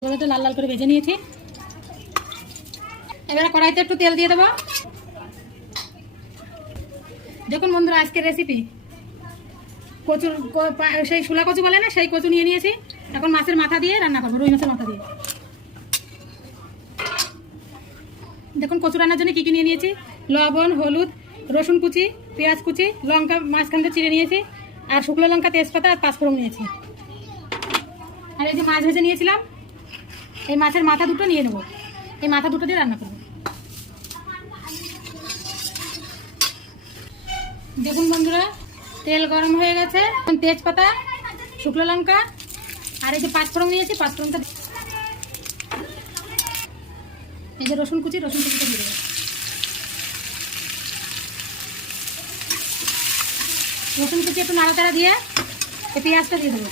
তো লাল লাল করে ভেজে নিয়েছি। এবারে কড়াইতে একটু তেল দিয়ে দেবো। দেখুন বন্ধুরা, আজকের রেসিপি কচুর সেই শুলা কচু বলে না, সেই কচু নিয়ে নিয়েছি। এখন মাছের মাথা দিয়ে রান্না করবো, রুই মাছের মাথা দিয়ে। দেখুন কচু রান্নার জন্য কি কি নিয়ে নিয়েছি: লবণ, হলুদ, রসুন কুচি, পেঁয়াজ কুচি, লঙ্কা মাঝখান থেকে চিড়ে নিয়েছি, আর শুকনো লঙ্কা, তেজপাতা আর পাঁচফোড়ন নিয়েছি। আর এই যে মাছ ভেজে নিয়েছিলাম, এই মাছের মাথা দুটো নিয়ে নেবো। এই মাথা দুটো দিয়ে রান্না করবো। দেখুন বন্ধুরা, তেল গরম হয়ে গেছে। এখন তেজপাতা, শুকনো লঙ্কা আর এই যে পাঁচফোড়ন নিয়েছি, পাঁচফোড়নটা, এই যে রসুন কুচিটা দিয়ে দেবো। রসুন কুচি একটু নাড়াচাড়া দিয়ে এই পেঁয়াজটা দিয়ে দেবো।